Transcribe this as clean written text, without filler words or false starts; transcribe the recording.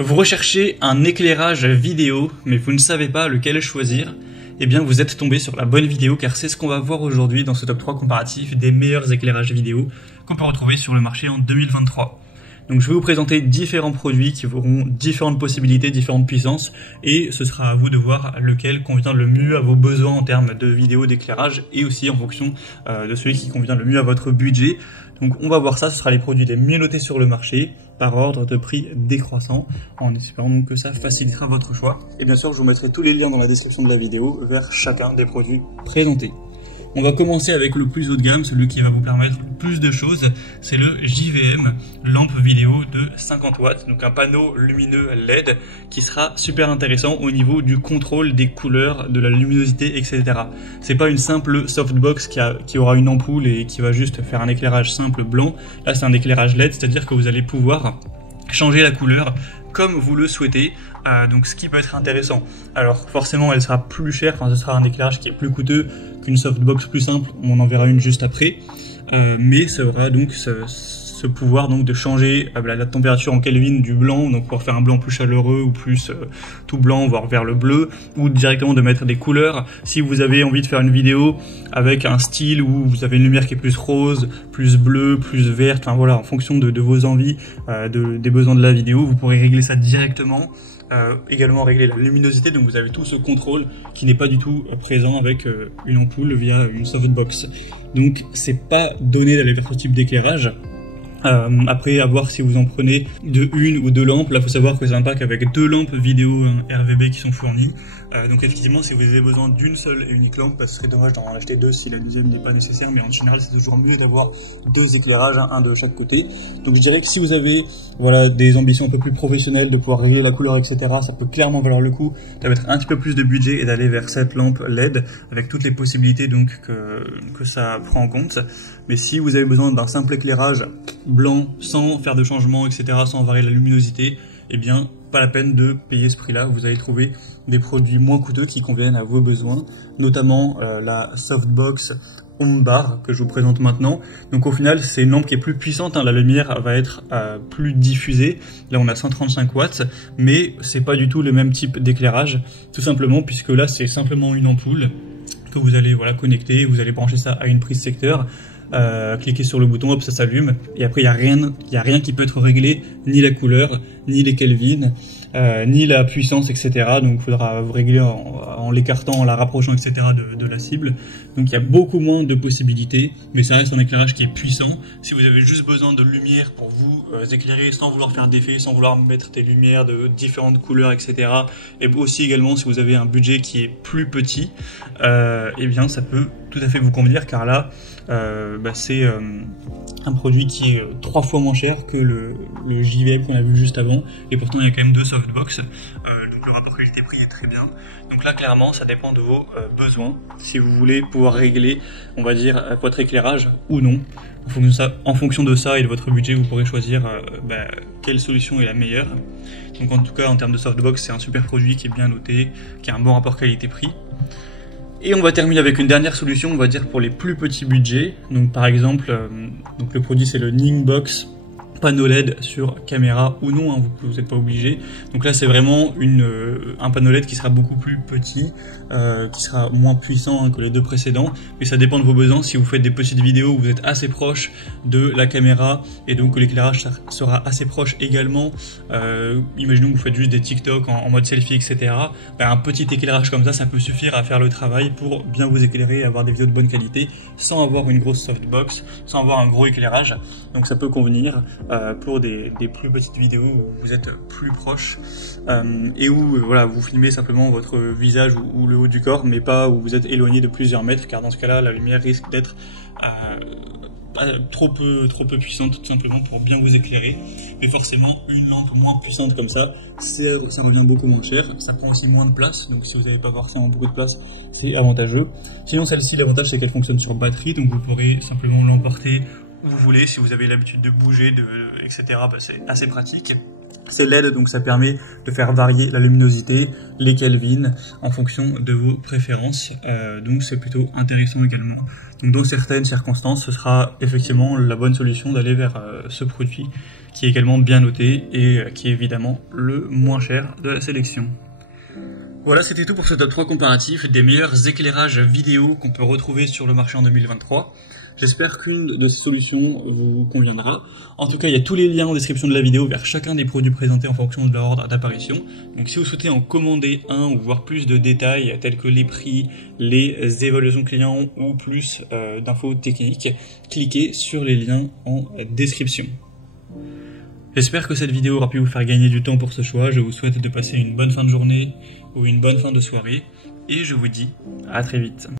Vous recherchez un éclairage vidéo, mais vous ne savez pas lequel choisir? Eh bien, vous êtes tombé sur la bonne vidéo, car c'est ce qu'on va voir aujourd'hui dans ce top 3 comparatif des meilleurs éclairages vidéo qu'on peut retrouver sur le marché en 2023. Donc je vais vous présenter différents produits qui auront différentes possibilités, différentes puissances, et ce sera à vous de voir lequel convient le mieux à vos besoins en termes de vidéo d'éclairage, et aussi en fonction de celui qui convient le mieux à votre budget. Donc on va voir ça, ce sera les produits les mieux notés sur le marché, par ordre de prix décroissant, en espérant donc que ça facilitera votre choix. Et bien sûr, je vous mettrai tous les liens dans la description de la vidéo vers chacun des produits présentés. On va commencer avec le plus haut de gamme, celui qui va vous permettre le plus de choses, c'est le JVM, lampe vidéo de 50 watts, donc un panneau lumineux LED qui sera super intéressant au niveau du contrôle des couleurs, de la luminosité, etc. C'est pas une simple softbox qui aura une ampoule et qui va juste faire un éclairage simple blanc. Là, c'est un éclairage LED, c'est-à-dire que vous allez pouvoir changer la couleur comme vous le souhaitez, donc ce qui peut être intéressant. Alors forcément elle sera plus chère, ce sera un éclairage qui est plus coûteux qu'une softbox plus simple, on en verra une juste après, mais ça aura donc ce pouvoir donc de changer la température en Kelvin du blanc, donc pour faire un blanc plus chaleureux ou plus tout blanc voire vers le bleu, ou directement de mettre des couleurs. Si vous avez envie de faire une vidéo avec un style où vous avez une lumière qui est plus rose, plus bleue, plus verte, enfin voilà, en fonction de vos envies, des besoins de la vidéo, vous pourrez régler ça directement. Également régler la luminosité, donc vous avez tout ce contrôle qui n'est pas du tout présent avec une ampoule via une softbox. Donc c'est pas donné avec ce type d'éclairage. Après, à voir si vous en prenez de une ou deux lampes. Là, faut savoir que c'est un pack avec deux lampes vidéo RVB qui sont fournies. Donc effectivement, si vous avez besoin d'une seule et unique lampe, ce serait dommage d'en acheter deux si la deuxième n'est pas nécessaire, mais en général c'est toujours mieux d'avoir deux éclairages, un de chaque côté. Donc je dirais que si vous avez des ambitions un peu plus professionnelles, de pouvoir régler la couleur, etc., ça peut clairement valoir le coup de mettre un petit peu plus de budget et d'aller vers cette lampe LED avec toutes les possibilités donc que ça prend en compte. Mais si vous avez besoin d'un simple éclairage blanc sans faire de changement, etc., sans varier la luminosité, eh bien pas la peine de payer ce prix-là. Vous allez trouver des produits moins coûteux qui conviennent à vos besoins, notamment la softbox Homebar que je vous présente maintenant. Donc au final, c'est une lampe qui est plus puissante, la lumière va être plus diffusée. Là, on a 135 watts, mais c'est pas du tout le même type d'éclairage, tout simplement puisque là, c'est simplement une ampoule que vous allez connecter, vous allez brancher ça à une prise secteur. Cliquez sur le bouton, hop, ça s'allume, et après il y a rien qui peut être réglé, ni la couleur, ni les Kelvin, ni la puissance, etc. Donc il faudra vous régler en l'écartant, en la rapprochant, etc. de la cible. Donc il y a beaucoup moins de possibilités, mais ça reste un éclairage qui est puissant. Si vous avez juste besoin de lumière pour vous éclairer sans vouloir faire d'effet, sans vouloir mettre des lumières de différentes couleurs, etc. Et aussi également si vous avez un budget qui est plus petit, eh bien ça peut tout à fait vous convenir, car là c'est un produit qui est 3 fois moins cher que le JVM qu'on a vu juste avant, et pourtant il y a quand même deux softbox, donc le rapport qualité-prix est très bien. Donc là clairement ça dépend de vos besoins, si vous voulez pouvoir régler on va dire votre éclairage ou non. En fonction de ça et de votre budget, vous pourrez choisir quelle solution est la meilleure. Donc en tout cas en termes de softbox, c'est un super produit qui est bien noté, qui a un bon rapport qualité-prix. Et on va terminer avec une dernière solution, on va dire pour les plus petits budgets. Donc par exemple, le produit c'est le Ningbox panneau LED sur caméra ou non, vous n'êtes pas obligé. Donc là c'est vraiment un panneau LED qui sera beaucoup plus petit, qui sera moins puissant que les deux précédents, mais ça dépend de vos besoins. Si vous faites des petites vidéos où vous êtes assez proche de la caméra et donc que l'éclairage sera assez proche également, imaginons que vous faites juste des TikTok en mode selfie, etc. Un petit éclairage comme ça peut suffire à faire le travail pour bien vous éclairer et avoir des vidéos de bonne qualité sans avoir une grosse softbox, sans avoir un gros éclairage. Donc ça peut convenir pour des plus petites vidéos où vous êtes plus proche et où vous filmez simplement votre visage ou le haut du corps, mais pas où vous êtes éloigné de plusieurs mètres, car dans ce cas-là la lumière risque d'être trop peu puissante, tout simplement pour bien vous éclairer. Mais forcément une lampe moins puissante comme ça revient beaucoup moins cher, ça prend aussi moins de place, donc si vous n'avez pas forcément beaucoup de place, c'est avantageux. Sinon celle-ci, l'avantage c'est qu'elle fonctionne sur batterie, donc vous pourrez simplement l'emporter où vous voulez. Si vous avez l'habitude de bouger, etc., c'est assez pratique. C'est LED, donc ça permet de faire varier la luminosité, les Kelvin, en fonction de vos préférences. Donc c'est plutôt intéressant également. Donc dans certaines circonstances, ce sera effectivement la bonne solution d'aller vers ce produit qui est également bien noté et qui est évidemment le moins cher de la sélection. Voilà, c'était tout pour ce top 3 comparatif des meilleurs éclairages vidéo qu'on peut retrouver sur le marché en 2023. J'espère qu'une de ces solutions vous conviendra. En tout cas, il y a tous les liens en description de la vidéo vers chacun des produits présentés en fonction de leur ordre d'apparition. Donc si vous souhaitez en commander un ou voir plus de détails tels que les prix, les évaluations clients ou plus d'infos techniques, cliquez sur les liens en description. J'espère que cette vidéo aura pu vous faire gagner du temps pour ce choix. Je vous souhaite de passer une bonne fin de journée ou une bonne fin de soirée. Et je vous dis à très vite.